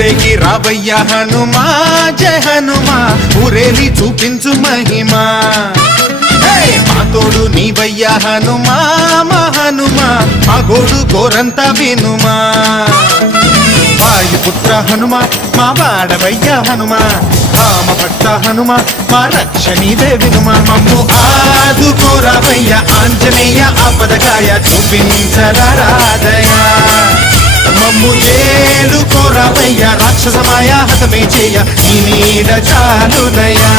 ఊరేగి రావయ్య హనుమా జయ హనుమా ఊరేలి చూపించు మహిమా మా తోడు నీవయ్య హనుమా మా హనుమా మా గోడు గోరంత వినుమా వాయుపుత్ర హనుమా మా వాడవయ్య హనుమా రామభక్త హనుమా మా రక్షణీదే వినుమా మమ్ము ఆదుకోరావయ్య ఆంజనేయ ఆపదకాయ చూపించరాదయ మమ్ము ఏలుకోరావయ్య రాక్షసమాయ హతమే చేయ నీ నీడ చాలునయా